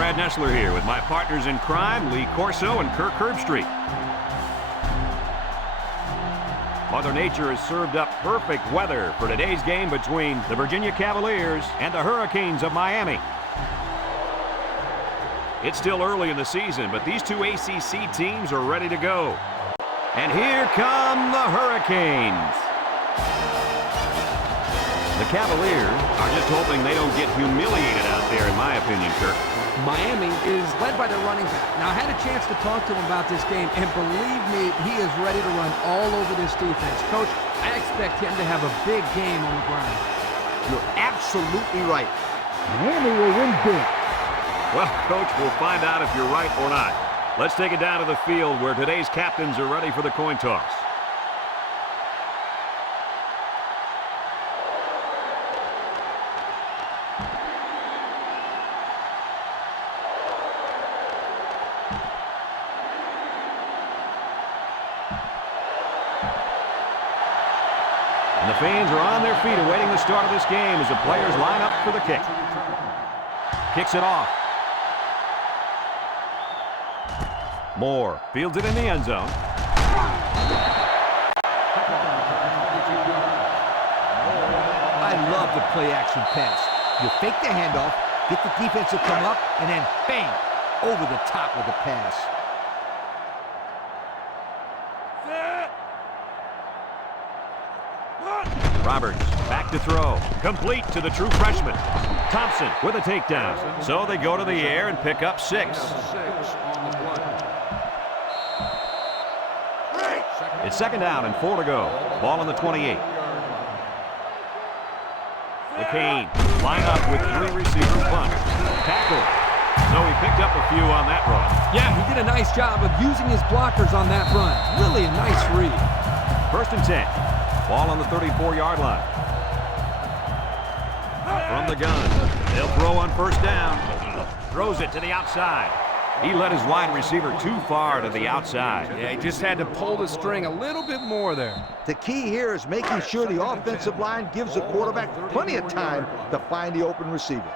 Brad Nessler here with my partners in crime, Lee Corso and Kirk Herbstreit. Mother Nature has served up perfect weather for today's game between the Virginia Cavaliers and the Hurricanes of Miami. It's still early in the season, but these two ACC teams are ready to go. And here come the Hurricanes. The Cavaliers are just hoping they don't get humiliated out there, in my opinion, Kirk. Miami is led by their running back. Now, I had a chance to talk to him about this game, and believe me, he is ready to run all over this defense. Coach, I expect him to have a big game on the ground. You're absolutely right. Miami will win big. Well, Coach, we'll find out if you're right or not. Let's take it down to the field where today's captains are ready for the coin toss. And the fans are on their feet awaiting the start of this game as the players line up for the kick. Kicks it off. Moore fields it in the end zone. I love the play-action pass. You fake the handoff, get the defense to come up, and then bang, over the top with the pass. Roberts back to throw. Complete to the true freshman. Thompson with a takedown. So they go to the air and pick up 6. It's second down and 4 to go. Ball on the 28. McCain line up with 3 receivers bunt. Tackle. So he picked up a few on that run. Yeah, he did a nice job of using his blockers on that run. Really a nice read. First and 10. Ball on the 34-yard line. From the gun. They'll throw on first down. Throws it to the outside. He led his wide receiver too far to the outside. Yeah, he just had to pull the string a little bit more there. The key here is making sure the offensive line gives the quarterback plenty of time to find the open receiver.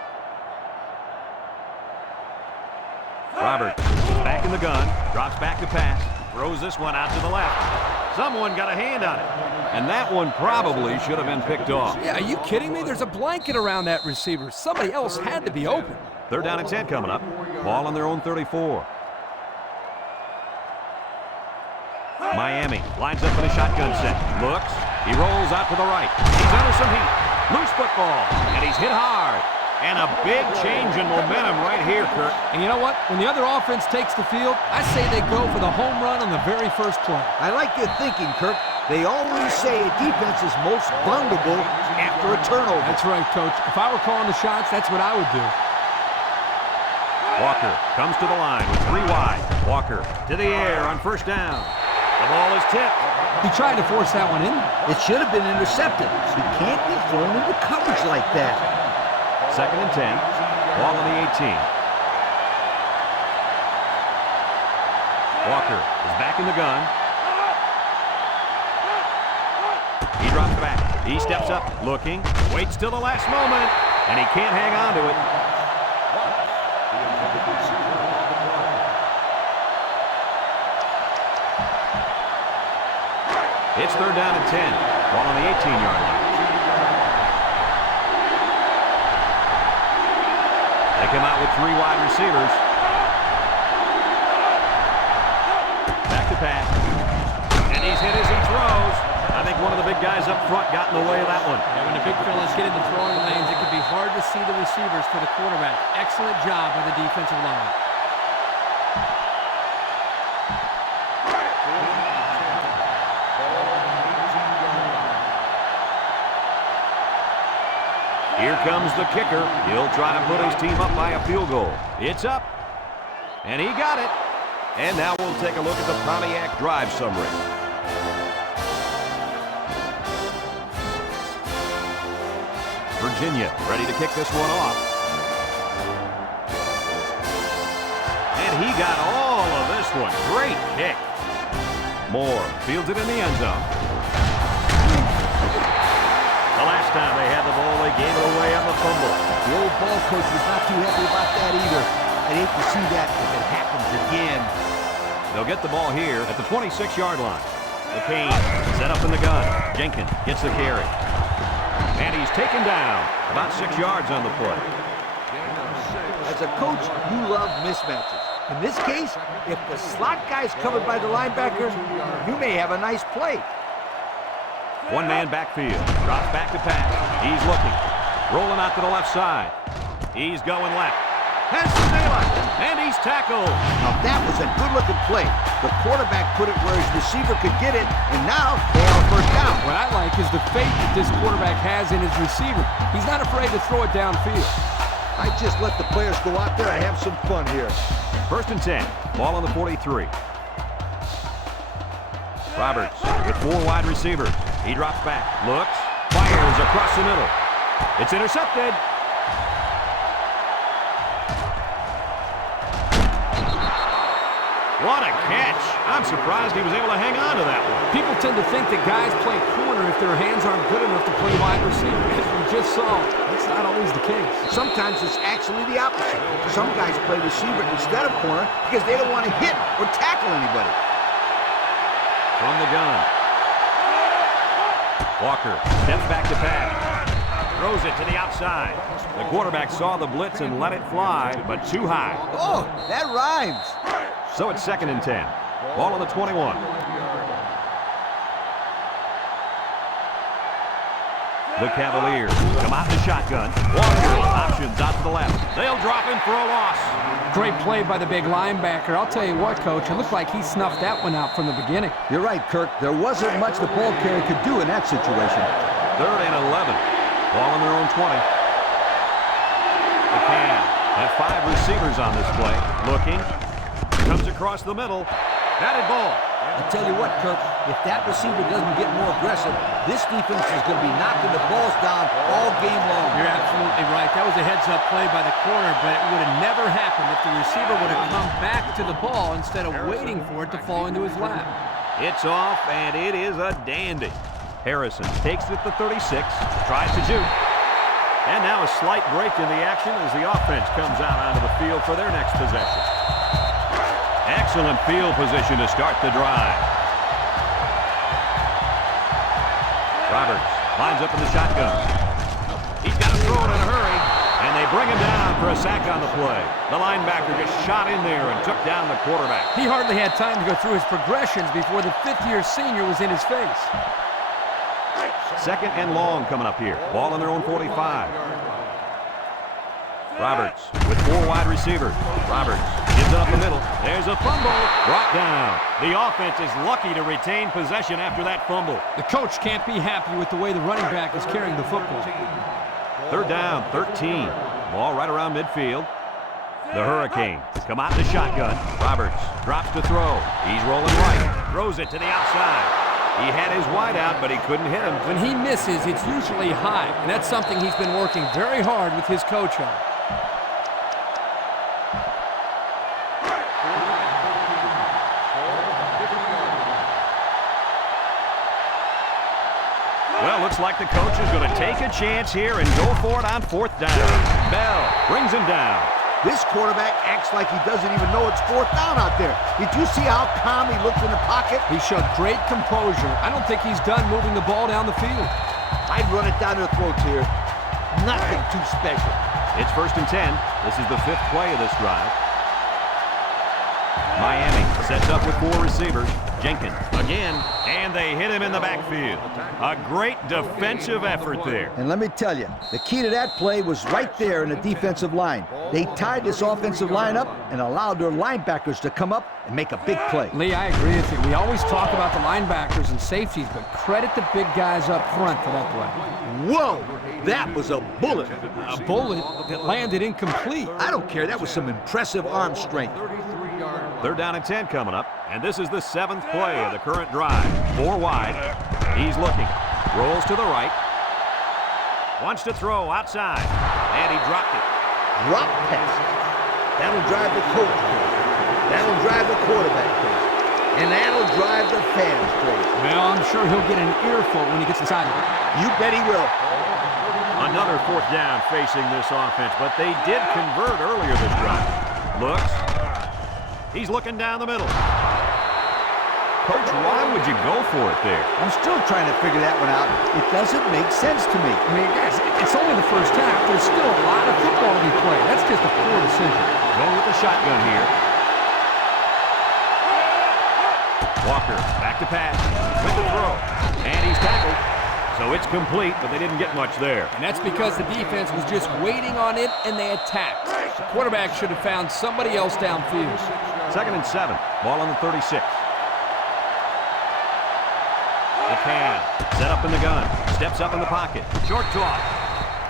Roberts back in the gun. Drops back to pass. Throws this one out to the left. Someone got a hand on it. And that one probably should have been picked off. Yeah, are you kidding me? There's a blanket around that receiver. Somebody else had to be open. Third down and 10 coming up. Ball on their own 34. Miami lines up in a shotgun set. Looks. He rolls out to the right. He's under some heat. Loose football. And he's hit hard. And a big change in momentum right here, Kirk. And you know what? When the other offense takes the field, I say they go for the home run on the very first play. I like your thinking, Kirk. They always say a defense is most vulnerable after a turnover. That's right, Coach. If I were calling the shots, that's what I would do. Walker comes to the line with 3 wide. Walker to the air on first down. The ball is tipped. He tried to force that one in. It should have been intercepted. He can't be thrown into coverage like that. Second and 10. Ball on the 18. Walker is back in the gun. He drops back. He steps up, looking, waits till the last moment, and he can't hang on to it. It's third down and 10. Ball on the 18-yard line. They come out with 3 wide receivers. Back to pass. And he's hit as he throws. I think one of the big guys up front got in the way of that one. Yeah, when the big fellas get in the throwing lanes, it can be hard to see the receivers for the quarterback. Excellent job by the defensive line. Here comes the kicker. He'll try to put his team up by a field goal. It's up. And he got it. And now we'll take a look at the Pontiac drive summary. Virginia ready to kick this one off. And he got all of this one. Great kick. Moore fields it in the end zone. The last time they had the ball, they gave it away on the fumble. The old ball coach was not too happy about that either. I'd hate to see that if it happens again. They'll get the ball here at the 26-yard line. McCain set up in the gun. Jenkins gets the carry. And he's taken down about 6 yards on the play. As a coach, you love mismatches. In this case, if the slot guy is covered by the linebackers, you may have a nice play. One-man backfield. Drops back to pass. He's looking. Rolling out to the left side. He's going left. Has some daylight. And he's tackled. Now that was a good-looking play. The quarterback put it where his receiver could get it, and now they have a first down. What I like is the faith that this quarterback has in his receiver. He's not afraid to throw it downfield. I just let the players go out there and have some fun here. 1st and 10. Ball on the 43. Roberts with 4 wide receivers. He drops back, looks, fires across the middle. It's intercepted. What a catch. I'm surprised he was able to hang on to that one. People tend to think that guys play corner if their hands aren't good enough to play wide receiver. As we just saw, that's not always the case. Sometimes it's actually the opposite. Some guys play receiver instead of corner because they don't want to hit or tackle anybody. From the gun. Walker steps back to pass. Throws it to the outside. The quarterback saw the blitz and let it fly, but too high. Oh, that rhymes. So it's 2nd and 10. Ball on the 21. The Cavaliers come out in the shotgun. Walker options out to the left. They'll drop him for a loss. Great play by the big linebacker. I'll tell you what, Coach, it looked like he snuffed that one out from the beginning. You're right, Kirk. There wasn't much the ball carrier could do in that situation. 3rd and 11. Ball on their own 20. The Cavs have 5 receivers on this play. Looking. Comes across the middle. Batted ball. I tell you what, Kirk, if that receiver doesn't get more aggressive, this defense is going to be knocking the balls down all game long. You're absolutely right. That was a heads-up play by the corner, but it would have never happened if the receiver would have come back to the ball instead of waiting for it to fall into his lap. It's off, and it is a dandy. Harrison takes it to 36, tries to juke. And now a slight break in the action as the offense comes out onto the field for their next possession. Excellent field position to start the drive. Roberts lines up in the shotgun. He's got to throw it in a hurry, and they bring him down for a sack on the play. The linebacker just shot in there and took down the quarterback. He hardly had time to go through his progressions before the 5th-year senior was in his face. 2nd and long coming up here. Ball on their own 45. Roberts with 4 wide receivers. Roberts gives it up the middle. There's a fumble. Brought down. The offense is lucky to retain possession after that fumble. The coach can't be happy with the way the running back is carrying the football. 3rd down, 13. Ball right around midfield. The Hurricanes come out in the shotgun. Roberts drops to throw. He's rolling right. Throws it to the outside. He had his wide out, but he couldn't hit him. When he misses, it's usually high, and that's something he's been working very hard with his coach on. Well, looks like the coach is going to take a chance here and go for it on 4th down. Bell brings him down. This quarterback acts like he doesn't even know it's 4th down out there. Did you see how calm he looked in the pocket? He showed great composure. I don't think he's done moving the ball down the field. I'd run it down their throats here. Nothing too special. It's 1st and 10. This is the 5th play of this drive. Miami sets up with 4 receivers. Jenkins again, and they hit him in the backfield. A great defensive effort there. And let me tell you, the key to that play was right there in the defensive line. They tied this offensive line up and allowed their linebackers to come up and make a big play. Lee, I agree with you. We always talk about the linebackers and safeties, but credit the big guys up front for that play. Whoa! That was a bullet. A bullet that landed incomplete. I don't care. That was some impressive arm strength. 3rd down and 10 coming up, and this is the 7th play of the current drive. 4 wide. He's looking. Rolls to the right. Wants to throw outside, and he dropped it. Drop pass. That'll drive the coach crazy. That'll drive the quarterback crazy. And that'll drive the fans crazy. Well, I'm sure he'll get an earful when he gets inside of it. You bet he will. Another 4th down facing this offense, but they did convert earlier this drive. Looks. He's looking down the middle. Coach, why would you go for it there? I'm still trying to figure that one out. It doesn't make sense to me. I mean, guys, it's only the first half. There's still a lot of football to be played. That's just a poor decision. Going with the shotgun here. Walker, back to pass, with the throw, and he's tackled. So it's complete, but they didn't get much there. And that's because the defense was just waiting on it, and they attacked. The quarterback should have found somebody else downfield. 2nd and 7, ball on the 36. The can, set up in the gun, steps up in the pocket, short toss.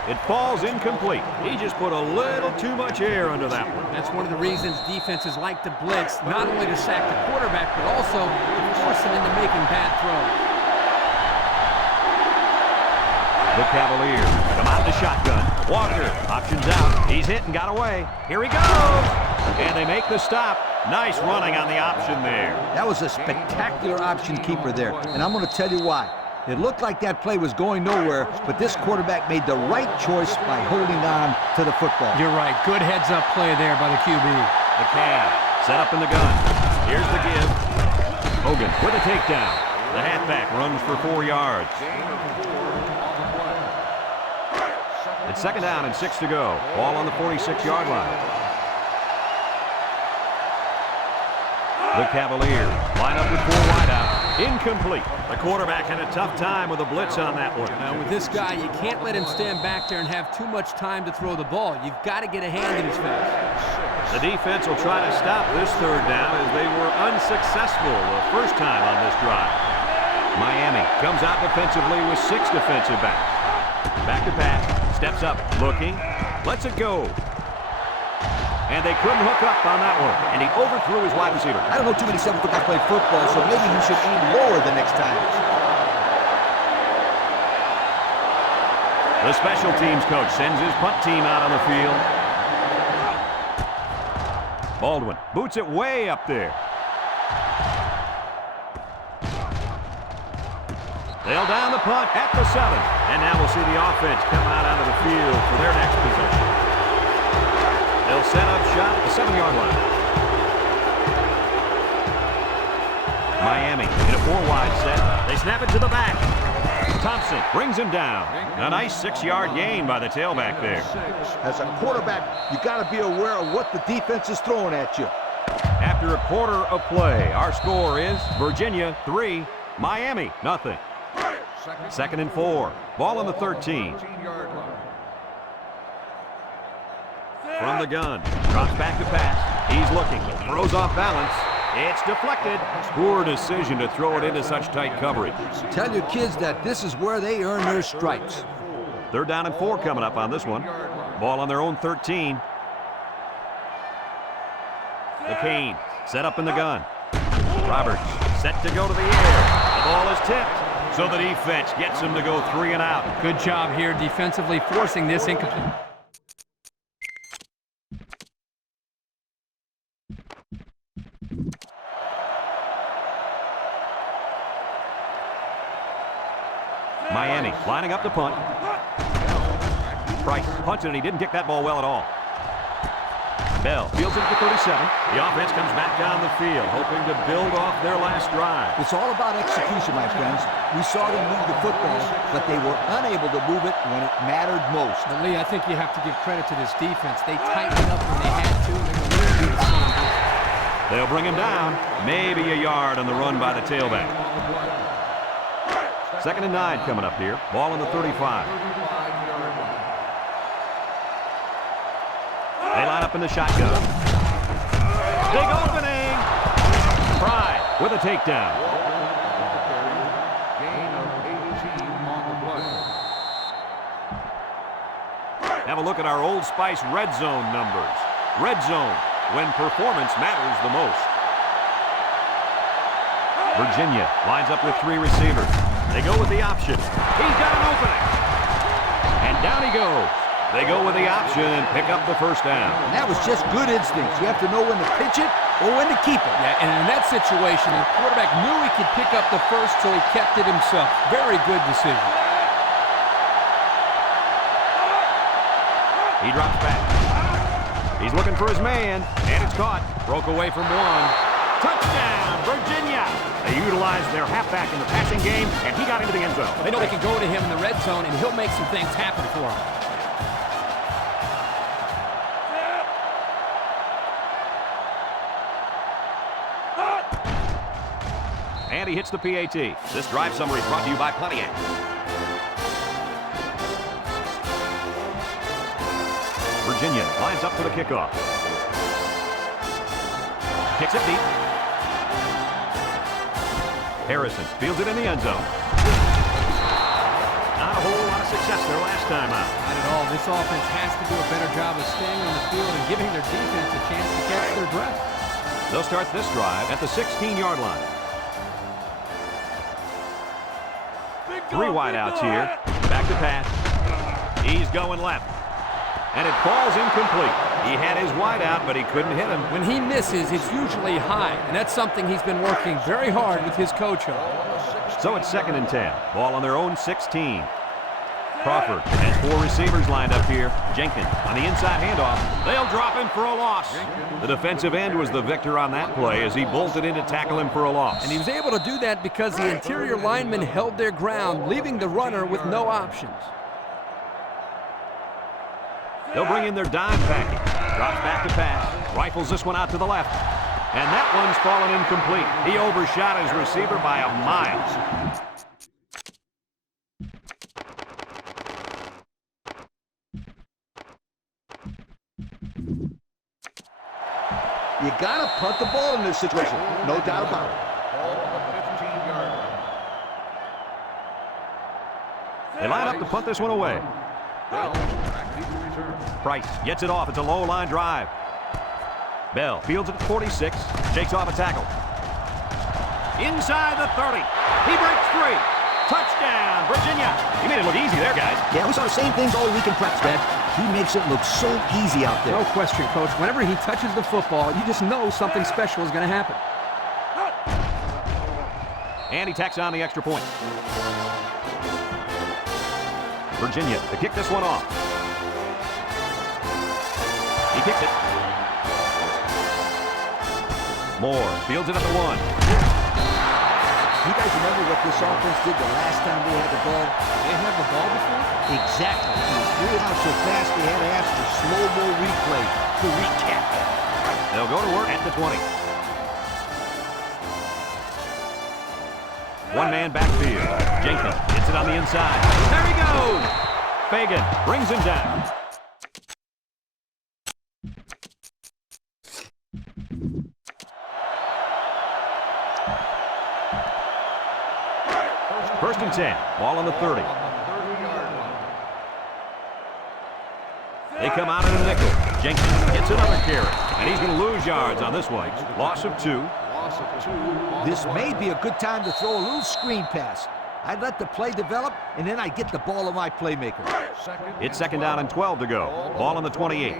It falls incomplete. He just put a little too much air under that one. That's one of the reasons defenses like to blitz, not only to sack the quarterback, but also to force him into making bad throws. The Cavaliers come out in the shotgun. Walker options out. He's hit and got away. Here he goes. And they make the stop. Nice running on the option there. That was a spectacular option keeper there, and I'm going to tell you why. It looked like that play was going nowhere, but this quarterback made the right choice by holding on to the football. You're right. Good heads-up play there by the QB. The cab set up in the gun. Here's the give. Hogan with a takedown. The halfback runs for 4 yards. It's 2nd down and 6 to go. Ball on the 46-yard line. The Cavaliers line up with 4 wide out. Incomplete. The quarterback had a tough time with a blitz on that one. Now, with this guy, you can't let him stand back there and have too much time to throw the ball. You've got to get a hand in his face. The defense will try to stop this 3rd down as they were unsuccessful the first time on this drive. Miami comes out defensively with 6 defensive backs. Back to pass. Steps up. Looking. Lets it go. And they couldn't hook up on that one. And he overthrew his wide receiver. I don't know too many 7-foot guys play football, so maybe he should aim lower the next time. The special teams coach sends his punt team out on the field. Baldwin boots it way up there. They'll down the punt at the 7. And now we'll see the offense come out onto the field for their next possession. They'll set up shop at the 7-yard line. Miami in a 4-wide set. They snap it to the back. Thompson brings him down. A nice 6-yard gain by the tailback there. As a quarterback, you got to be aware of what the defense is throwing at you. After a quarter of play, our score is Virginia 3, Miami nothing. 2nd and 4. Ball on the 13. From the gun. Drops back to pass. He's looking. Throws off balance. It's deflected. Poor decision to throw it into such tight coverage. Tell your kids that this is where they earn their stripes. 3rd down and 4 coming up on this one. Ball on their own 13. The Cane set up in the gun. Roberts set to go to the air. The ball is tipped. So the defense gets him to go 3 and out. Good job here defensively forcing this incomplete. Miami lining up to punt. Price punted and he didn't kick that ball well at all. Bell fields it to 37. The offense comes back down the field, hoping to build off their last drive. It's all about execution, my friends. We saw them move the football, but they were unable to move it when it mattered most. But Lee, I think you have to give credit to this defense. They tightened up when they had to, and they're going to do the same here. They'll bring him down. Maybe a yard on the run by the tailback. 2nd and 9 coming up here. Ball on the 35. They line up in the shotgun. Big opening. Pride with a takedown. Have a look at our Old Spice red zone numbers. Red zone, when performance matters the most. Virginia lines up with 3 receivers. They go with the option. He's got an opening. And down he goes. They go with the option and pick up the 1st down. And that was just good instincts. You have to know when to pitch it or when to keep it. Yeah, and in that situation, the quarterback knew he could pick up the 1st, so he kept it himself. Very good decision. He drops back. He's looking for his man, and it's caught. Broke away from one. Touchdown, Virginia! They utilized their halfback in the passing game, and he got into the end zone. They know they can go to him in the red zone, and he'll make some things happen for them. And he hits the PAT. This drive summary is brought to you by Pontiac. Virginia lines up for the kickoff. Kicks it deep. Harrison fields it in the end zone. Not a whole lot of success there last time out. Not at all. This offense has to do a better job of staying on the field and giving their defense a chance to catch their breath. They'll start this drive at the 16-yard line. 3 wideouts here. Back to pass. He's going left. And it falls incomplete. He had his wideout, but he couldn't hit him. When he misses, it's usually high, and that's something he's been working very hard with his coach on. So it's 2nd and 10. Ball on their own 16. Crawford has 4 receivers lined up here. Jenkins on the inside handoff. They'll drop him for a loss. The defensive end was the victor on that play as he bolted in to tackle him for a loss. And he was able to do that because the interior linemen held their ground, leaving the runner with no options. They'll bring in their dime package. Drops back to pass. Rifles this one out to the left. And that one's fallen incomplete. He overshot his receiver by a mile. You got to punt the ball in this situation. No doubt about it. They line up to punt this one away. Price gets it off. It's a low line drive. Bell fields it at 46. Shakes off a tackle. Inside the 30. He breaks free. Touchdown, Virginia. He made it look easy there, guys. Yeah, we saw the same things all week in practice, Dad. He makes it look so easy out there. No question, Coach. Whenever he touches the football, you just know something special is going to happen. And he tacks on the extra point. Virginia to kick this one off. He kicks it. Moore fields it at the 1. You guys remember what this offense did the last time they had the ball? They had the ball before? Exactly. It was 3 out so fast they had to ask for slow-mo replay to recap it. They'll go to work at the 20. One man backfield. Jenkins hits it on the inside. There he goes! Fagan brings him down. First and 10. Ball on the 30. They come out in a nickel. Jenkins gets another carry. And he's going to lose yards on this one. Loss of 2. This may be a good time to throw a little screen pass. I'd let the play develop, and then I'd get the ball to my playmaker. It's 2nd down and 12 to go. Ball on the 28.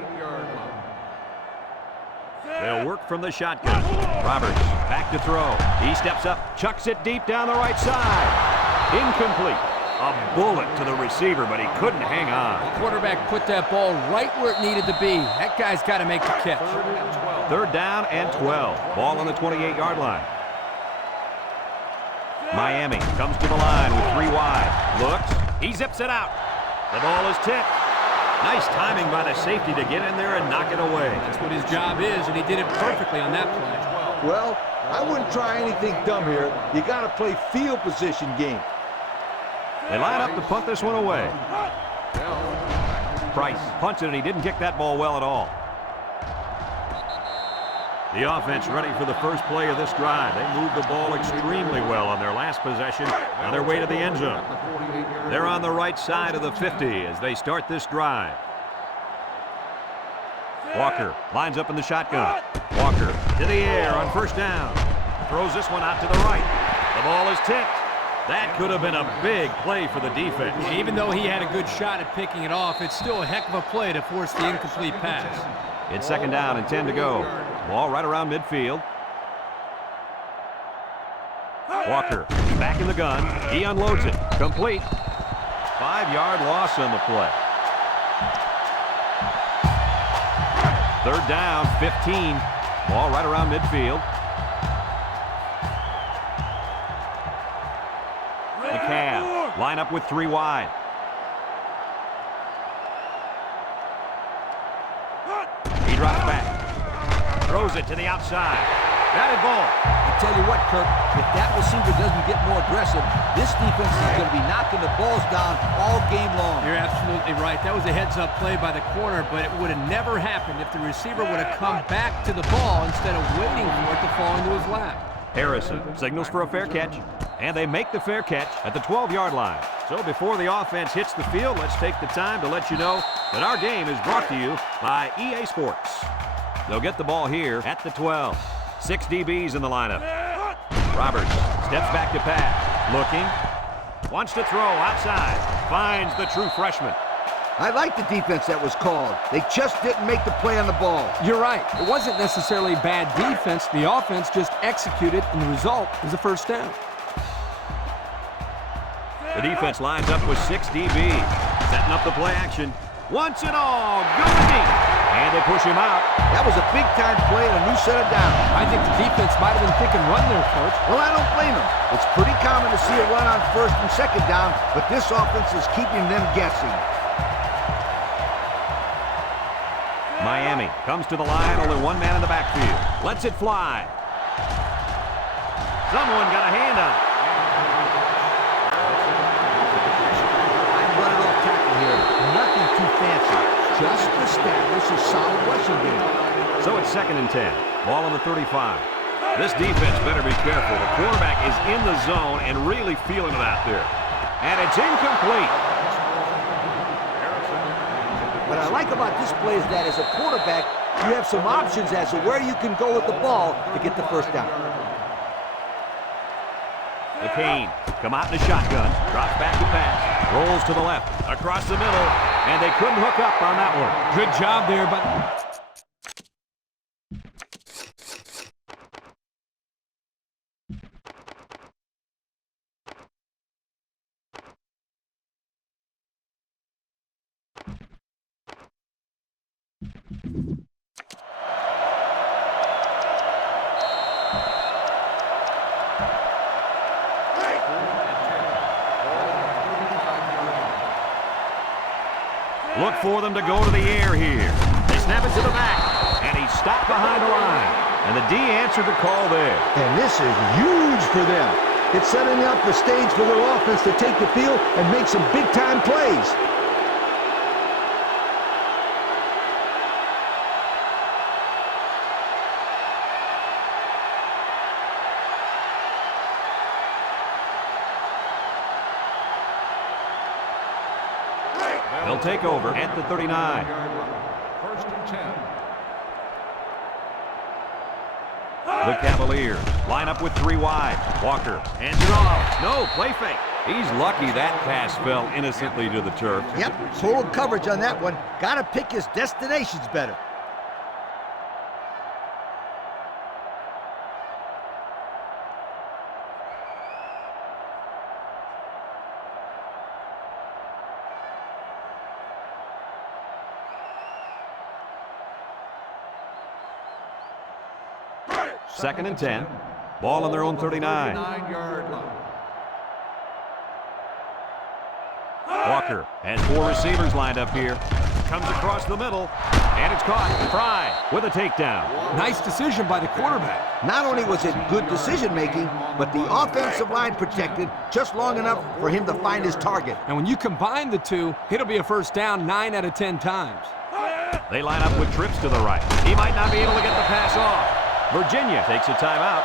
They'll work from the shotgun. Roberts back to throw. He steps up, chucks it deep down the right side. Incomplete. A bullet to the receiver, but he couldn't hang on. The quarterback put that ball right where it needed to be. That guy's got to make the catch. 3rd down and 12. Ball on the 28-yard line. Miami comes to the line with 3 wide. Looks. He zips it out. The ball is tipped. Nice timing by the safety to get in there and knock it away. That's what his job is, and he did it perfectly on that play. Well, I wouldn't try anything dumb here. You got to play field position game. They line up to punt this one away. Price punts it, and he didn't kick that ball well at all. The offense ready for the first play of this drive. They moved the ball extremely well on their last possession on their way to the end zone. They're on the right side of the 50 as they start this drive. Walker lines up in the shotgun. Walker to the air on 1st down. Throws this one out to the right. The ball is tipped. That could have been a big play for the defense. Even though he had a good shot at picking it off, it's still a heck of a play to force the incomplete pass. It's 2nd down and 10 to go. Ball right around midfield. Walker back in the gun. He unloads it. Complete. 5-yard loss on the play. Third down, 15. Ball right around midfield. The Cavs line up with 3 wide. He drops back. Throws it to the outside. Batted ball. I tell you what, Kirk, if that receiver doesn't get more aggressive, this defense is going to be knocking the balls down all game long. You're absolutely right. That was a heads-up play by the corner, but it would have never happened if the receiver would have come back to the ball instead of waiting for it to fall into his lap. Harrison signals for a fair catch, and they make the fair catch at the 12-yard line. So before the offense hits the field, let's take the time to let you know that our game is brought to you by EA Sports. They'll get the ball here at the 12. 6 DBs in the lineup. Roberts steps back to pass. Looking. Wants to throw outside. Finds the true freshman. I like the defense that was called. They just didn't make the play on the ball. You're right. It wasn't necessarily bad defense. The offense just executed, and the result was a first down. The defense lines up with 6 DBs. Setting up the play action. Wants it all. Good deep. And they push him out. That was a big-time play and a new set of downs. I think the defense might have been thinking run there, Coach. Well, I don't blame them. It's pretty common to see a run on first and second down, but this offense is keeping them guessing. Miami comes to the line. Only 1 man in the backfield. Lets it fly. Someone got a hand on it. I'm running off tackle here. Nothing too fancy. Just establish a solid rushing game. So it's 2nd and 10. Ball on the 35. This defense better be careful. The quarterback is in the zone and really feeling it out there. And it's incomplete. What I like about this play is that as a quarterback, you have some options as to where you can go with the ball to get the first down. The Cane come out in a shotgun. Drops back to pass. Rolls to the left. Across the middle. And they couldn't hook up on that one. Good job there, but... Look for them to go to the air here. They snap it to the back, and he's stopped behind the line. And the D answered the call there. And this is huge for them. It's setting up the stage for their offense to take the field and make some big-time plays. They'll take over at the 39. First and 10. The Cavaliers line up with 3 wide. Walker hands it off. No, play fake. He's lucky that pass fell innocently to the turf. Yep, total coverage on that one. Got to pick his destinations better. Second and 10. Ball on their own 39. 9-yard line. Walker has 4 receivers lined up here. Comes across the middle, and it's caught. Fry with a takedown. Nice decision by the quarterback. Not only was it good decision-making, but the offensive line protected just long enough for him to find his target. And when you combine the two, it'll be a first down 9 out of 10 times. They line up with trips to the right. He might not be able to get the pass off. Virginia takes a timeout.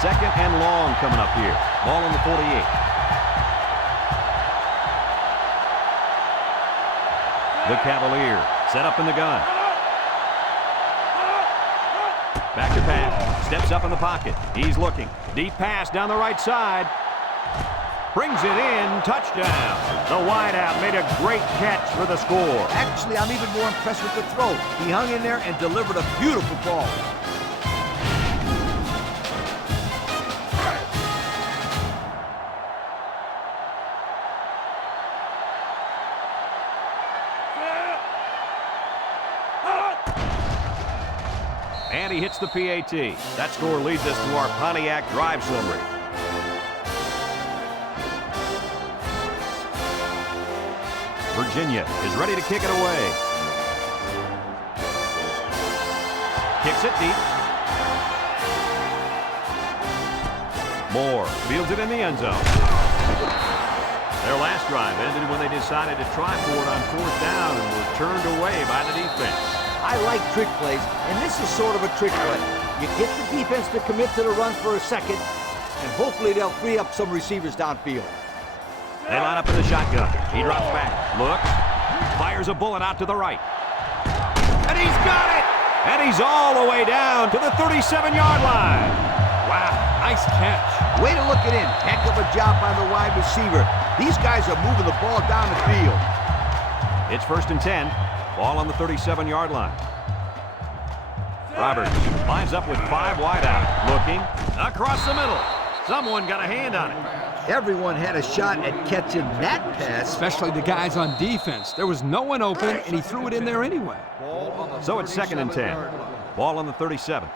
Second and long coming up here. Ball on the 48. The Cavaliers set up in the gun. Back to pass. Steps up in the pocket. He's looking. Deep pass down the right side. Brings it in. Touchdown. The wideout made a great catch for the score. Actually, I'm even more impressed with the throw. He hung in there and delivered a beautiful ball. And he hits the PAT. That score leads us to our Pontiac drive summary. Virginia is ready to kick it away. Kicks it deep. Moore fields it in the end zone. Their last drive ended when they decided to try for it on 4th down and were turned away by the defense. I like trick plays, and this is sort of a trick play. You get the defense to commit to the run for a second, and hopefully they'll free up some receivers downfield. They line up in the shotgun. He drops back, looks, fires a bullet out to the right. And he's got it! And he's all the way down to the 37-yard line. Wow, nice catch. Way to look it in. Heck of a job by the wide receiver. These guys are moving the ball down the field. It's 1st and 10. Ball on the 37-yard line. Roberts lines up with 5 wide out. Looking across the middle. Someone got a hand on it. Everyone had a shot at catching that pass. Especially the guys on defense. There was no one open, and he threw it in there anyway. So it's 2nd and 10. Ball on the 37.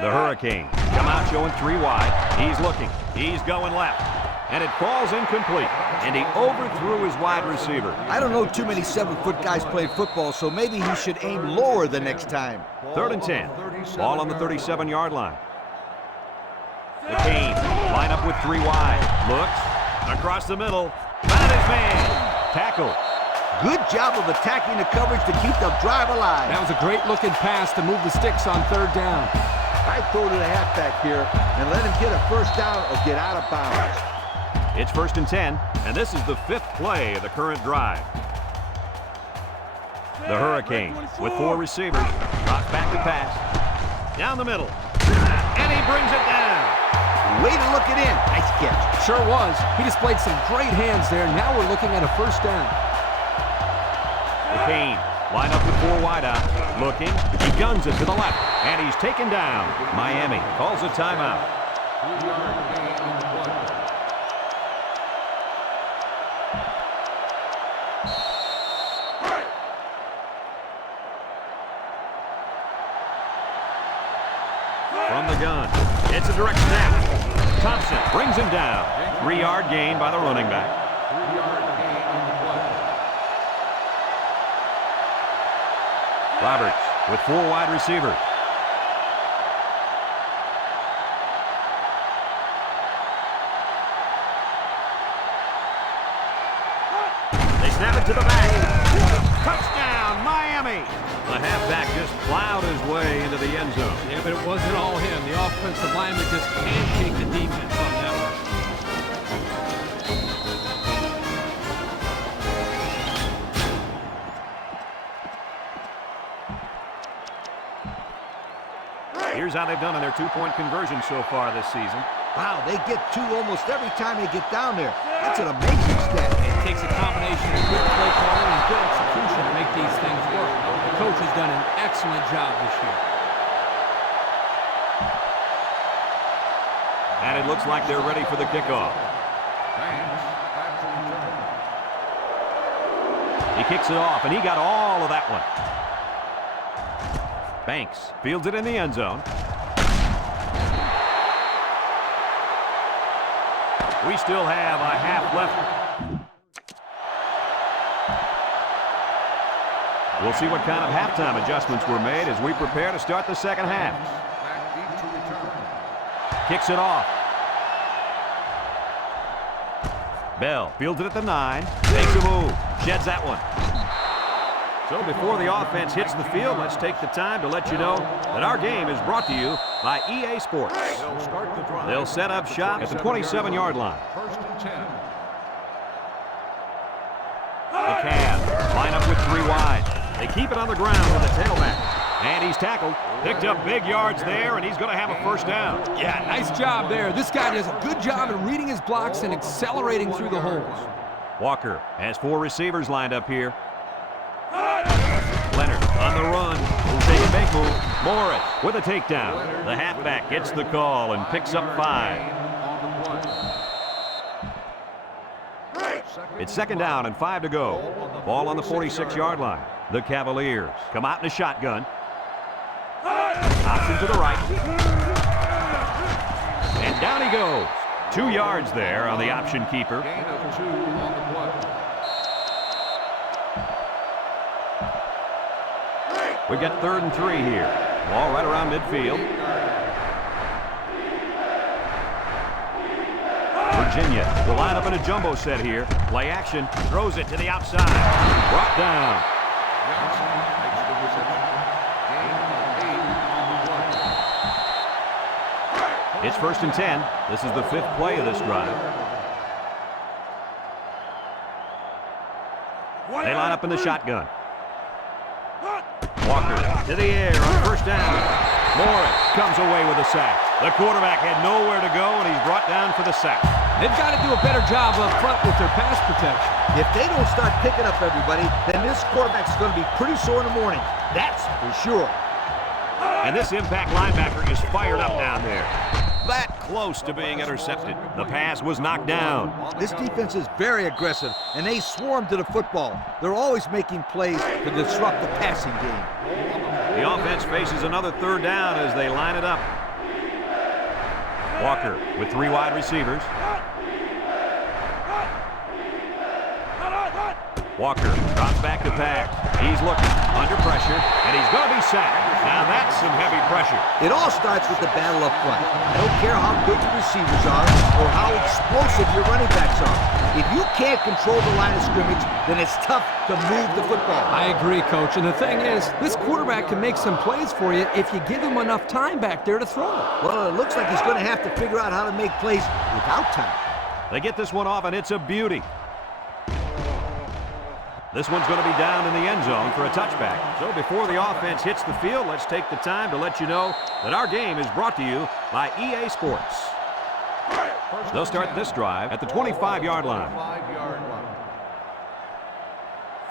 The Hurricanes come out showing 3 wide. He's looking. He's going left. And it falls incomplete. And he overthrew his wide receiver. I don't know too many 7-foot guys playing football, so maybe he should aim lower the next time. 3rd and 10. Ball on the 37-yard line. The Canes line up with 3 wide. Looks across the middle. Found his man. Tackle. Good job of attacking the coverage to keep the drive alive. That was a great-looking pass to move the sticks on 3rd down. I'd throw to the halfback here and let him get a 1st down or get out of bounds. It's 1st and 10, and this is the 5th play of the current drive. The Hurricanes with 4 receivers. Drops back to pass. Down the middle. And he brings it down. Way to look it in. Nice catch. Sure was. He displayed some great hands there. Now we're looking at a 1st down. The Canes line up with 4 wide out. Looking. He guns it to the left. And he's taken down. Miami calls a timeout. From the gun. It's a direct snap. Thompson brings him down. 3-yard gain by the running back. Roberts with 4 wide receivers. They snap it to the back. Touchdown, Miami! The halfback just plowed his way into the end zone. Yeah, but it wasn't all him. The offensive lineman just pancaked the defense on that one. Here's how they've done on their 2-point conversion so far this season. Wow, they get 2 almost every time they get down there. That's an amazing stat. It takes a combination of good play calling and good execution to make these things work. The coach has done an excellent job this year. And it looks like they're ready for the kickoff. He kicks it off, and he got all of that one. Banks fields it in the end zone. We still have a half left. We'll see what kind of halftime adjustments were made as we prepare to start the second half. Kicks it off. Bell fields it at the 9. Makes a move. Sheds that one. So before the offense hits the field, let's take the time to let you know that our game is brought to you by EA Sports. They'll set up shop at the 27-yard line. 1st and 10. The Cavs line up with 3 wide. They keep it on the ground with the tailback. And he's tackled. Picked up big yards there, and he's going to have a 1st down. Yeah, nice job there. This guy does a good job in reading his blocks and accelerating through the holes. Walker has 4 receivers lined up here. Leonard on the run. Will take a big move. Morris with a takedown. The halfback gets the call and picks up 5. It's 2nd down and 5 to go. Ball on the 46-yard line. The Cavaliers come out in a shotgun. Option to the right. And down he goes. 2 yards there on the option keeper. Gain of 2 on the play. We got 3rd and 3 here. Ball right around midfield. Virginia will line up in a jumbo set here. Play action. Throws it to the outside. Brought down. Johnson makes the reception. Gain of 8 on the play. It's 1st and 10. This is the 5th play of this drive. They line up in the shotgun. Walker to the air on 1st down. Morris comes away with a sack. The quarterback had nowhere to go, and he's brought down for the sack. They've got to do a better job up front with their pass protection. If they don't start picking up everybody, then this quarterback's going to be pretty sore in the morning. That's for sure. And this impact linebacker is fired up down there. That close to being intercepted. The pass was knocked down. This defense is very aggressive, and they swarm to the football. They're always making plays to disrupt the passing game. The offense faces another 3rd down as they line it up. Walker with 3 wide receivers. Walker drops back to pass. He's looking under pressure, and he's going to be sacked. Now that's some heavy pressure. It all starts with the battle up front. I don't care how big the receivers are or how explosive your running backs are. If you can't control the line of scrimmage, then it's tough to move the football. I agree, Coach. And the thing is, this quarterback can make some plays for you if you give him enough time back there to throw. Well, it looks like he's going to have to figure out how to make plays without time. They get this one off, and it's a beauty. This one's going to be down in the end zone for a touchback. So before the offense hits the field, let's take the time to let you know that our game is brought to you by EA Sports. They'll start this drive at the 25-yard line. 5-yard line.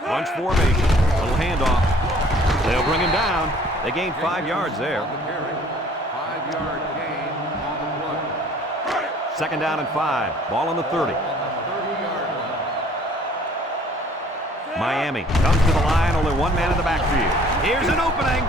Bunch formation, little handoff. They'll bring him down. They gain 5 yards there. 5-yard gain on the play. 2nd down and 5. Ball on the 30. Miami comes to the line, only 1 man in the backfield. Here's an opening.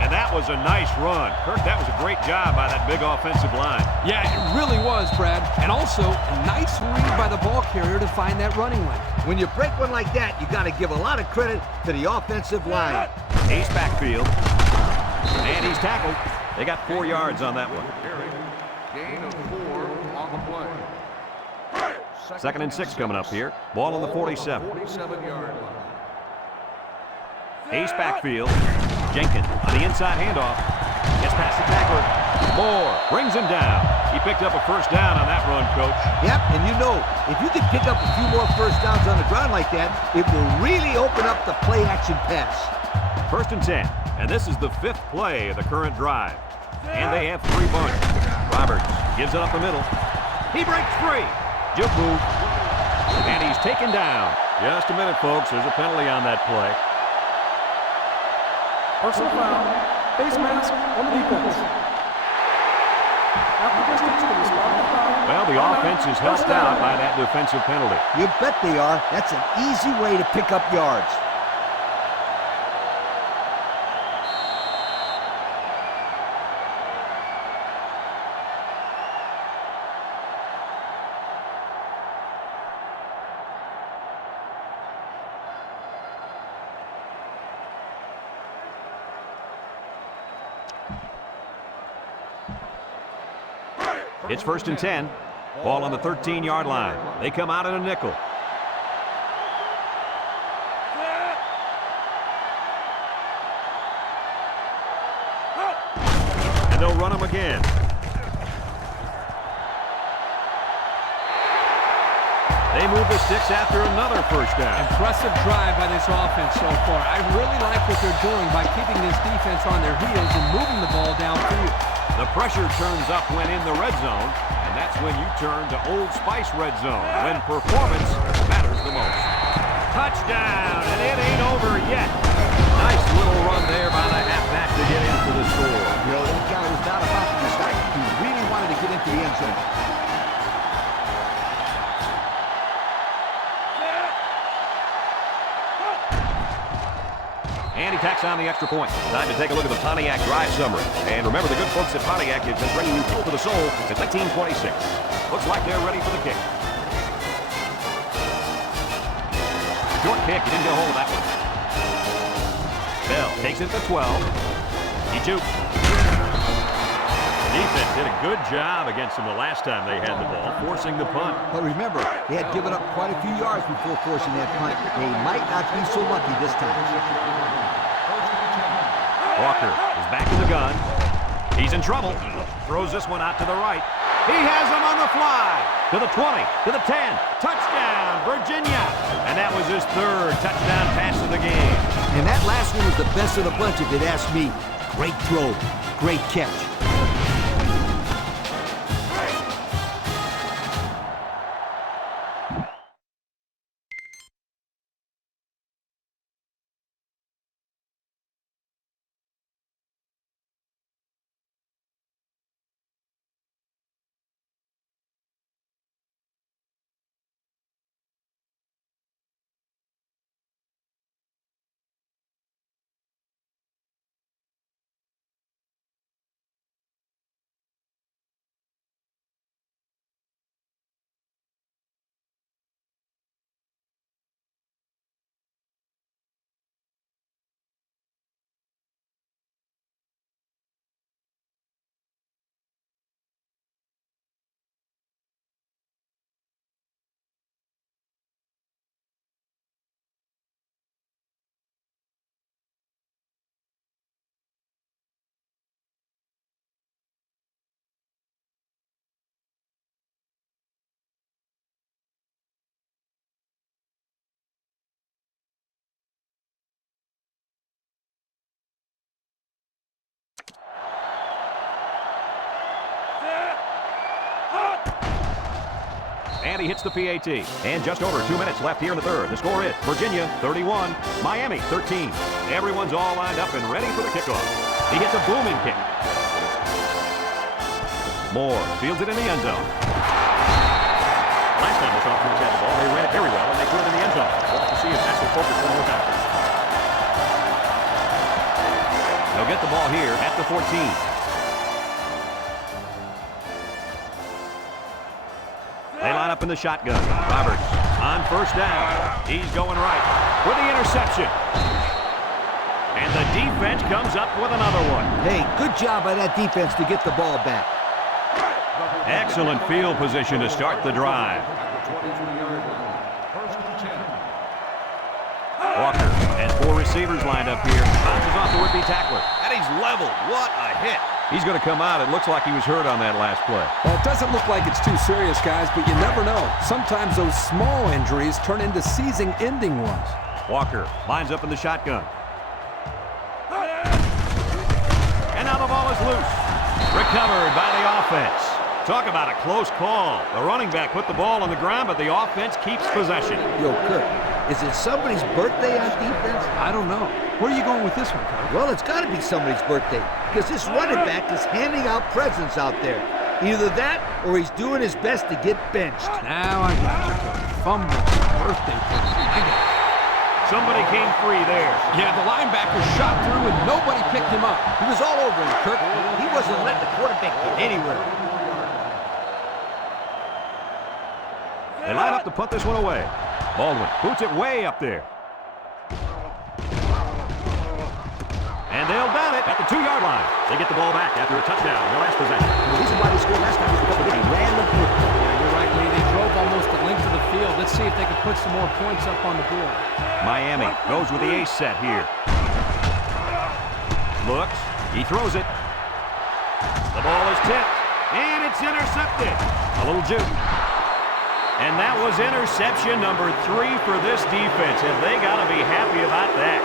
And that was a nice run. Kirk, that was a great job by that big offensive line. Yeah, it really was, Brad. And also, a nice read by the ball carrier to find that running lane. When you break one like that, you got to give a lot of credit to the offensive line. Ace backfield. And he's tackled. They got 4 yards on that one. Gain of 4 on the play. 2nd and 6 coming up here. Ball on the 47. 47-yard line. Ace backfield. Jenkins on the inside handoff. Gets past the tackler. Moore brings him down. He picked up a 1st down on that run, Coach. Yep, and you know, if you can pick up a few more 1st downs on the ground like that, it will really open up the play-action pass. 1st and 10. And this is the 5th play of the current drive. And they have 3 bunts. Roberts gives it up the middle. He breaks free. Juke move. And he's taken down. Just a minute, folks. There's a penalty on that play. Personal foul. Face mask on the defense. After distance to respond to foul. Well, the offense is helped out by that defensive penalty. You bet they are. That's an easy way to pick up yards. It's 1st and 10. Ball on the 13-yard line. They come out in a nickel. And they'll run them again. They move the sticks after another 1st down. Impressive drive by this offense so far. I really like what they're doing by keeping this defense on their heels and moving the ball downfield. The pressure turns up when in the red zone, and that's when you turn to Old Spice Red Zone, when performance matters the most. Touchdown, and it ain't over yet. Nice little run there by the halfback to get in for the score. You know, that guy was not about to start. He really wanted to get into the end zone. And he tacks on the extra point. Time to take a look at the Pontiac drive summary. And remember, the good folks at Pontiac have been bringing you fuel to the soul since 1926. Looks like they're ready for the kick. Short kick. He didn't get a hold of that one. Bell takes it to 12. He jukes. Defense did a good job against them the last time they had the ball, forcing the punt. But remember, they had given up quite a few yards before forcing that punt. They might not be so lucky this time. Walker is back in the gun. He's in trouble. Throws this one out to the right. He has him on the fly. To the 20, to the 10. Touchdown, Virginia. And that was his third touchdown pass of the game. And that last one was the best of the bunch if you'd ask me. Great throw, great catch. And he hits the PAT. And just over 2 minutes left here in the third. The score is Virginia 31, Miami 13. Everyone's all lined up and ready for the kickoff. He hits a booming kick. Moore fields it in the end zone. Last time this offense had the ball, they ran it very well, and they put it in the end zone. We'll have to see if that's their focus one more time. They'll get the ball here at the 14. They line up in the shotgun. Roberts on first down. He's going right for the interception. And the defense comes up with another one. Hey, good job by that defense to get the ball back. Excellent field position to start the drive. Walker has 4 receivers lined up here. Bounces off the would-be tackler. And he's level. What a hit. He's going to come out. It looks like he was hurt on that last play. Well, it doesn't look like it's too serious, guys, but you never know. Sometimes those small injuries turn into season-ending ones. Walker lines up in the shotgun. And now the ball is loose. Recovered by the offense. Talk about a close call. The running back put the ball on the ground, but the offense keeps possession. Yo, Kirk, is it somebody's birthday on defense? I don't know. Where are you going with this one, Coach? Well, it's got to be somebody's birthday because this running back is handing out presents out there. Either that or he's doing his best to get benched. Now I got you, Coach. Fumble. Birthday present. I got it. Somebody came free there. Yeah, the linebacker shot through and nobody picked him up. He was all over him, Kirk. He wasn't letting the quarterback get anywhere. They line up to punt this one away. Baldwin boots it way up there. And they'll down it at the 2-yard line. They get the ball back after a touchdown in the last possession. The reason why they scored last time was because he ran the football. Yeah, you're right, Lee. They drove almost the length of the field. Let's see if they can put some more points up on the board. Miami goes with the ace set here. Looks. He throws it. The ball is tipped. And it's intercepted. A little juke. And that was interception number 3 for this defense. And they got to be happy about that.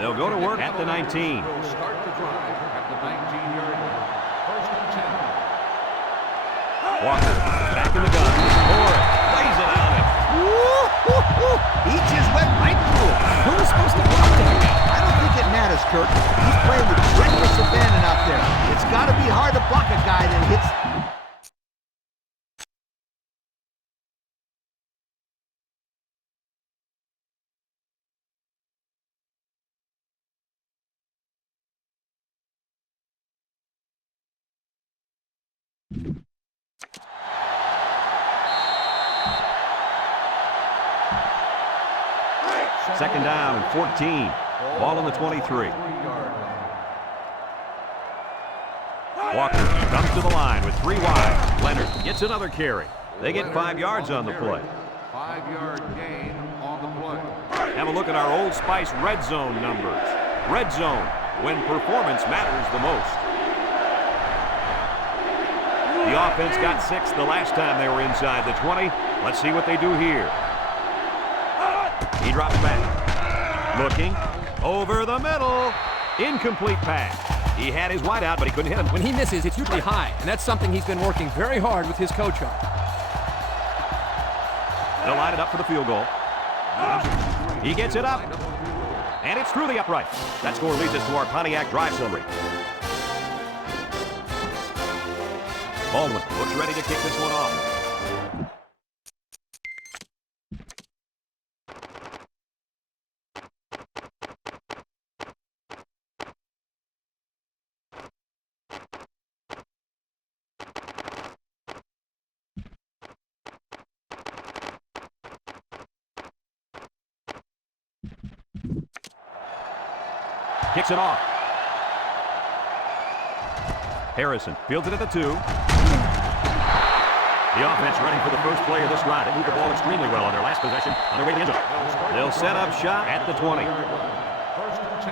They'll go to work at the 19. Start the drive at the 19-yard line. First and 10. Walker back in the gun. Moore lays it on him. He just went right through it. Who was supposed to block that? us, Kirk. He's playing with reckless abandon out there. It's got to be hard to block a guy that hits... Second down and 14. Ball on the 23. Walker comes to the line with 3 wide. Leonard gets another carry. They get 5 yards on the play. 5-yard gain on the play. Have a look at our Old Spice red zone numbers. Red zone, when performance matters the most. The offense got 6 the last time they were inside the 20. Let's see what they do here. He drops back. Looking. Over the middle. Incomplete pass. He had his wide out, but he couldn't hit him. When he misses, it's usually high, and that's something he's been working very hard with his coach on. They'll line it up for the field goal. He gets it up. And it's through the upright. That score leads us to our Pontiac drive summary. Baldwin looks ready to kick this one off. Kicks it off. Harrison fields it at the 2. The offense ready for the first play of this drive. They moved the ball extremely well on their last possession on their way to the end zone. They'll set up shop at the 20. First and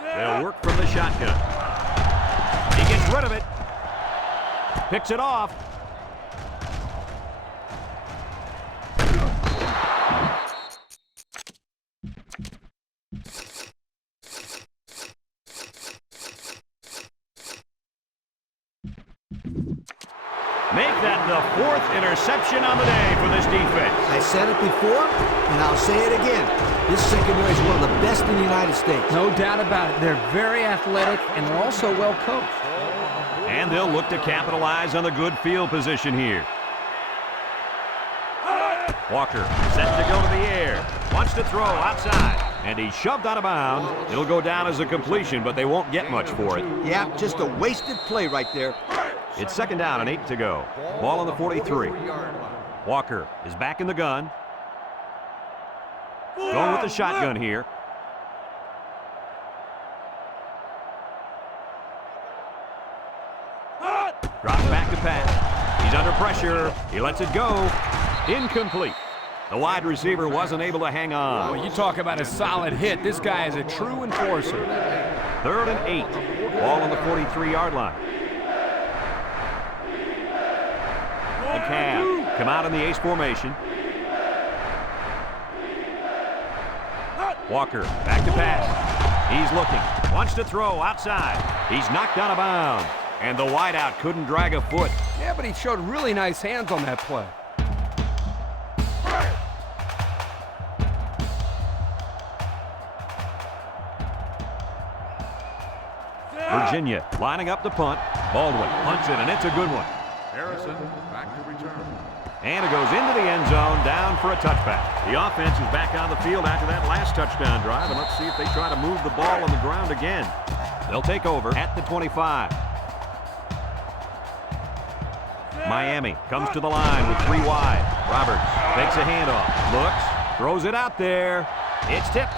10. They'll work from the shotgun. He gets rid of it. Picks it off. Make that the 4th interception on the day for this defense. I said it before, and I'll say it again. This secondary is one of the best in the United States. No doubt about it. They're very athletic, and they're also well coached. And they'll look to capitalize on the good field position here. Walker set to go to the air. Wants to throw outside. And he's shoved out of bounds. It'll go down as a completion, but they won't get much for it. Yeah, just a wasted play right there. It's second down and 8 to go. Ball on the 43. Walker is back in the gun. Going with the shotgun here. Drops back to pass. He's under pressure. He lets it go. Incomplete. The wide receiver wasn't able to hang on. Well, you talk about a solid hit. This guy is a true enforcer. 3rd and 8. Ball on the 43-yard line. The Cavs come out in the ace formation. Walker back to pass. He's looking. Wants to throw outside. He's knocked out of bounds. And the wideout couldn't drag a foot. Yeah, but he showed really nice hands on that play. Virginia lining up the punt. Baldwin punts it, and it's a good one. Harrison back to return. And it goes into the end zone, down for a touchback. The offense is back on the field after that last touchdown drive, and let's see if they try to move the ball on the ground again. They'll take over at the 25. Miami comes to the line with 3 wide. Roberts takes a handoff, looks, throws it out there. It's tipped.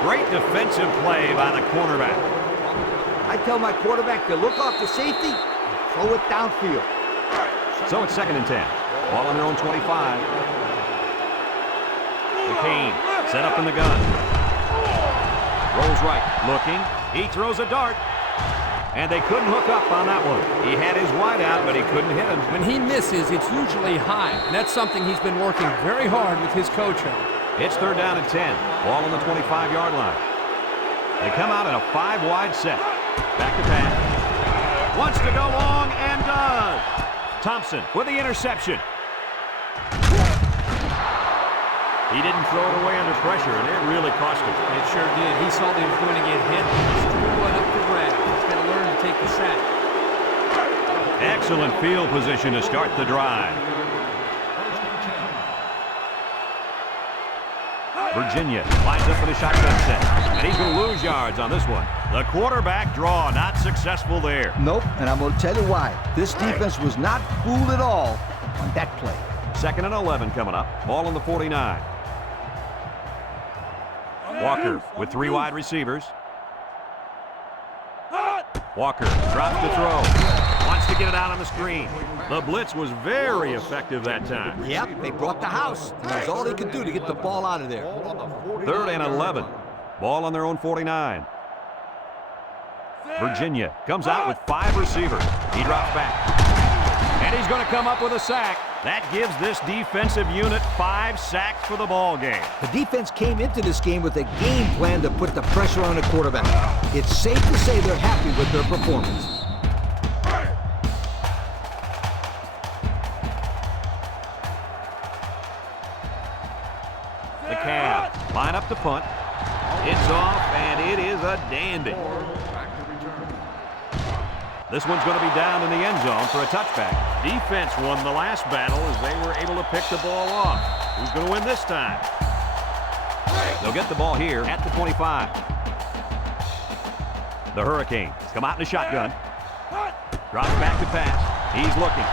Great defensive play by the cornerback. I tell my quarterback to look off the safety, throw it downfield. So it's 2nd and 10. Ball on their own 25. McCain set up in the gun. Rolls right, looking. He throws a dart. And they couldn't hook up on that one. He had his wide out, but he couldn't hit him. When he misses, it's usually high, and that's something he's been working very hard with his coach on. It's 3rd down and 10. Ball on the 25-yard line. They come out in a 5-wide set. Back to pass. Wants to go long and does. Thompson with the interception. He didn't throw it away under pressure, and it really cost him. It sure did. He saw that he was going to get hit. Still went up for grabs. He's got to learn to take the sack. Excellent field position to start the drive. Virginia lines up for the shotgun set, and he's going to lose yards on this one. The quarterback draw, not successful there. Nope, and I'm going to tell you why. This defense was not fooled at all on that play. 2nd and 11 coming up. Ball on the 49. Walker with 3 wide receivers. Walker drops to throw. Wants to get it out on the screen. The blitz was very effective that time. Yep, they brought the house. And that's all they could do to get the ball out of there. 3rd and 11. Ball on their own 49. Virginia comes out with 5 receivers. He drops back. And he's going to come up with a sack. That gives this defensive unit 5 sacks for the ball game. The defense came into this game with a game plan to put the pressure on the quarterback. It's safe to say they're happy with their performance. The Cavs line up to punt. It's off, and it is a dandy. This one's going to be down in the end zone for a touchback. Defense won the last battle as they were able to pick the ball off. Who's going to win this time? They'll get the ball here at the 25. The Hurricanes come out in a shotgun. Drops back to pass. He's looking.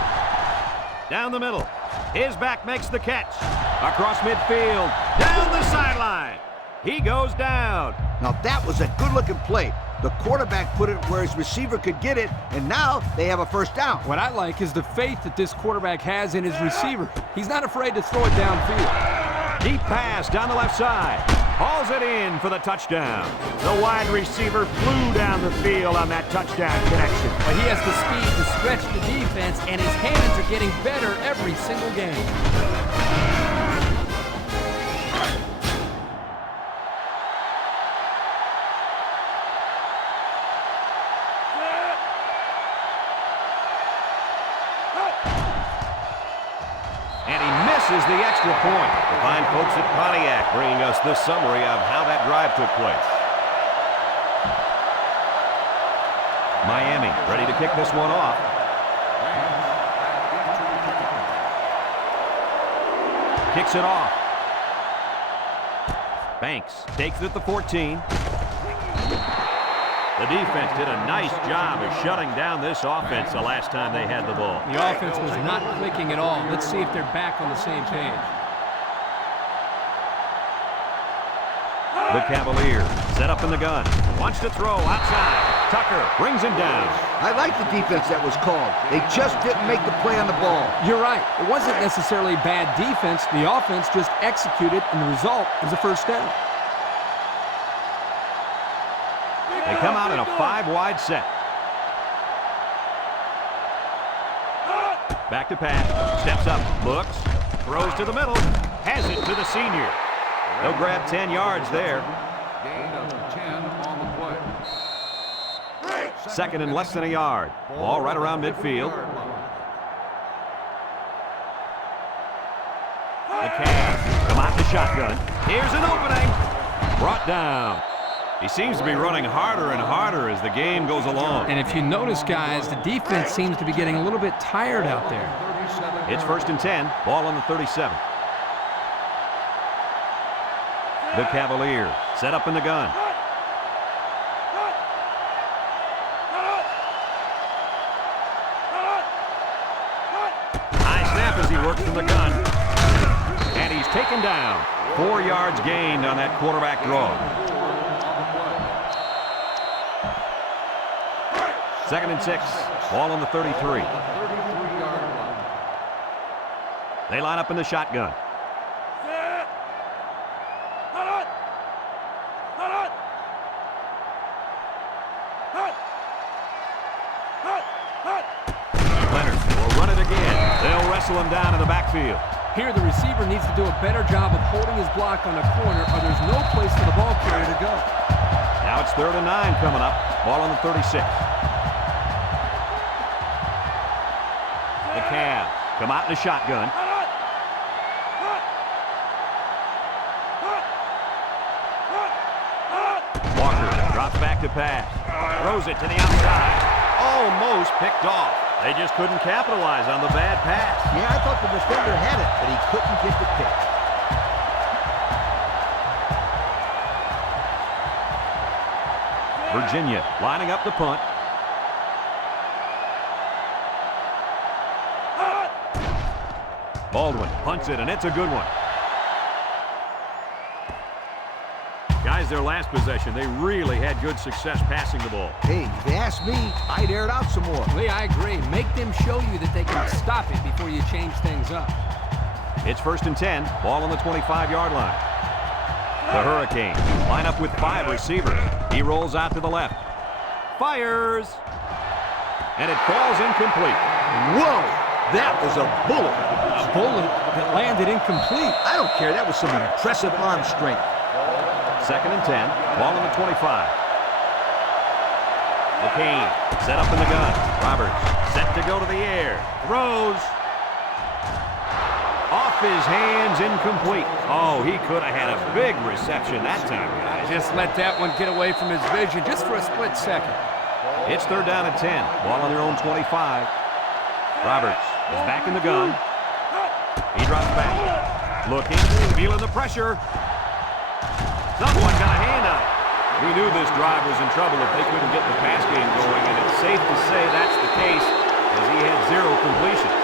Down the middle. His back makes the catch. Across midfield. Down the sideline. He goes down. Now that was a good-looking play. The quarterback put it where his receiver could get it, and now they have a first down. What I like is the faith that this quarterback has in his receiver. He's not afraid to throw it downfield. Deep pass down the left side. Hauls it in for the touchdown. The wide receiver flew down the field on that touchdown connection. But he has the speed to stretch the defense, and his hands are getting better every single game. Is the extra point. The fine folks at Pontiac bringing us this summary of how that drive took place. Miami ready to kick this one off. Kicks it off. Banks takes it at the 14. The defense did a nice job of shutting down this offense the last time they had the ball. The offense was not clicking at all. Let's see if they're back on the same page. The Cavaliers set up in the gun. Wants to throw outside. Tucker brings him down. I like the defense that was called. They just didn't make the play on the ball. You're right. It wasn't necessarily bad defense. The offense just executed, and the result was a first down. They come out in a 5-wide set. Back to pass. Steps up. Looks. Throws to the middle. Has it to the senior. They'll grab 10 yards there. Gain of 10 on the play. 2nd and less than a yard. Ball right around midfield. The Cavs come out in the shotgun. Here's an opening. Brought down. He seems to be running harder and harder as the game goes along. And if you notice, guys, the defense seems to be getting a little bit tired out there. It's 1st and 10. Ball on the 37. The Cavaliers set up in the gun. High snap as he works from the gun. And he's taken down. 4 yards gained on that quarterback draw. 2nd and 6. Ball on the 33. They line up in the shotgun. Leonard will run it again. They'll wrestle him down in the backfield. Here, the receiver needs to do a better job of holding his block on the corner, or there's no place for the ball carrier to go. Now it's 3rd and 9 coming up. Ball on the 36. The Cavs come out in the shotgun. to pass. Throws it to the outside. Almost picked off. They just couldn't capitalize on the bad pass. Yeah, I thought the defender had it, but he couldn't get the pitch. Virginia lining up the punt. Baldwin punts it, and it's a good one. Guys, their last possession, they really had good success passing the ball. Hey, if you ask me, I'd air it out some more. Lee, I agree. Make them show you that they can stop it before you change things up. It's 1st and 10, ball on the 25-yard line. The Hurricanes line up with 5 receivers. He rolls out to the left. Fires! And it falls incomplete. Whoa! That was a bullet. A bullet that landed incomplete. I don't care. That was some impressive arm strength. 2nd and 10, ball on the 25. McCain set up in the gun. Roberts set to go to the air. Throws. Off his hands, incomplete. Oh, he could have had a big reception that time, guys. Just let that one get away from his vision just for a split second. It's 3rd down and 10. Ball on their own 25. Roberts is back in the gun. He drops back. Looking, feeling the pressure. Someone got a hand on it. We knew this drive was in trouble if they couldn't get the pass game going, and it's safe to say that's the case as he had 0 completions.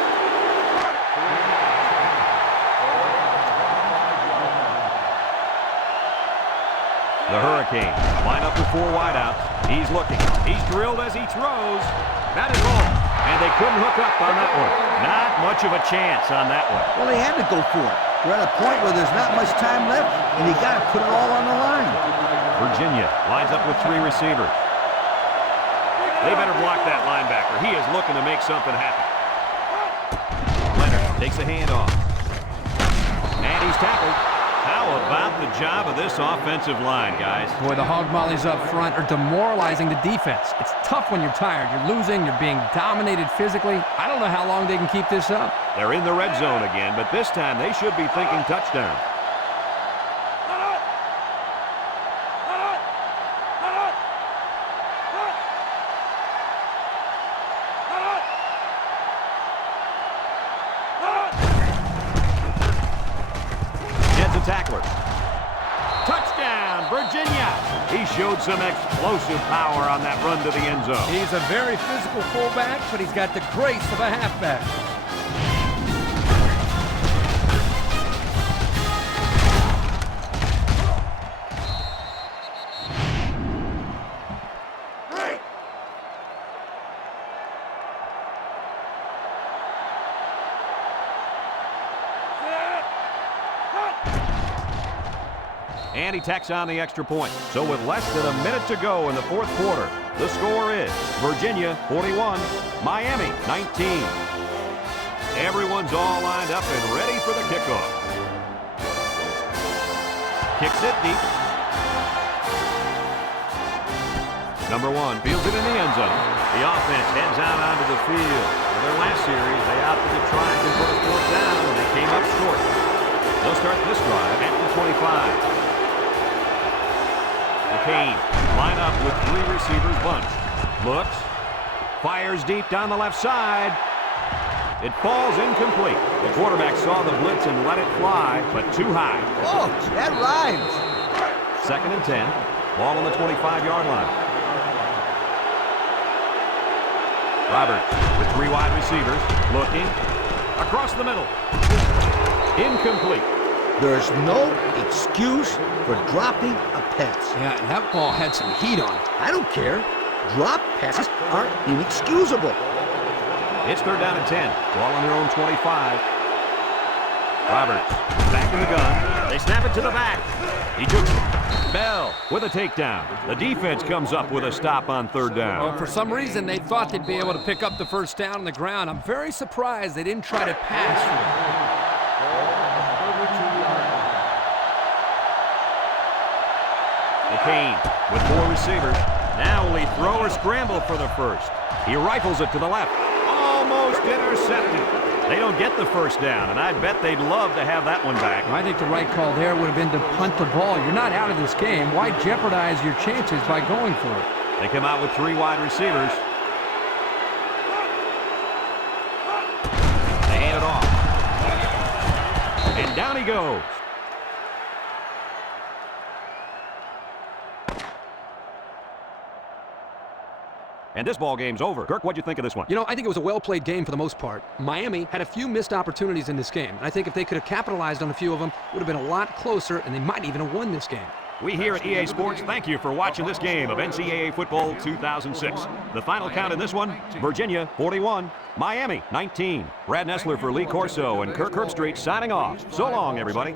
The Hurricanes line up with 4 wideouts. He's looking. He's drilled as he throws. That is all. And they couldn't hook up on that one. Not much of a chance on that one. Well, they had to go for it. We're at a point where there's not much time left, and you got to put it all on the line. Virginia lines up with 3 receivers. They better block that linebacker. He is looking to make something happen. Leonard takes a handoff. And he's tackled. How about the job of this offensive line, guys? Boy, the hog mollies up front are demoralizing the defense. It's tough when you're tired. You're losing. You're being dominated physically. I don't know how long they can keep this up. They're in the red zone again, but this time they should be thinking touchdown. Tackler. Touchdown, Virginia! He showed some explosive power on that run to the end zone. He's a very physical fullback, but he's got the grace of a halfback. And he tacks on the extra point. So with less than a minute to go in the 4th quarter, the score is Virginia 41, Miami 19. Everyone's all lined up and ready for the kickoff. Kicks it deep. Number 1 fields it in the end zone. The offense heads out onto the field. For their last series, they opted to try and convert a 4th down, and they came up short. They'll start this drive at the 25. McCain line up with 3 receivers bunched. Looks, fires deep down the left side. It falls incomplete. The quarterback saw the blitz and let it fly, but too high. Oh, that rhymes. 2nd and 10. Ball on the 25-yard line. Roberts with 3 wide receivers. Looking. Across the middle. Incomplete. There's no excuse for dropping a pass. Yeah, that ball had some heat on it. I don't care. Drop passes are inexcusable. It's 3rd down and 10. Ball on their own 25. Roberts back in the gun. They snap it to the back. He took it. Bell with a takedown. The defense comes up with a stop on 3rd down. Well, for some reason, they thought they'd be able to pick up the 1st down on the ground. I'm very surprised they didn't try to pass for it. McCain with 4 receivers. Now will he throw or scramble for the 1st? He rifles it to the left. Almost intercepted. They don't didn't get the first down, and I bet they'd love to have that one back. I think the right call there would have been to punt the ball. You're not out of this game. Why jeopardize your chances by going for it? They come out with 3 wide receivers. They hand it off. And down he goes. And this ball game's over. Kirk, what'd you think of this one? You know, I think it was a well-played game for the most part. Miami had a few missed opportunities in this game. And I think if they could have capitalized on a few of them, it would have been a lot closer, and they might even have won this game. We here at EA Sports thank you for watching this game of NCAA Football 2006. The final count in this one, Virginia 41, Miami 19. Brad Nessler for Lee Corso and Kirk Herbstreit signing off. So long, everybody.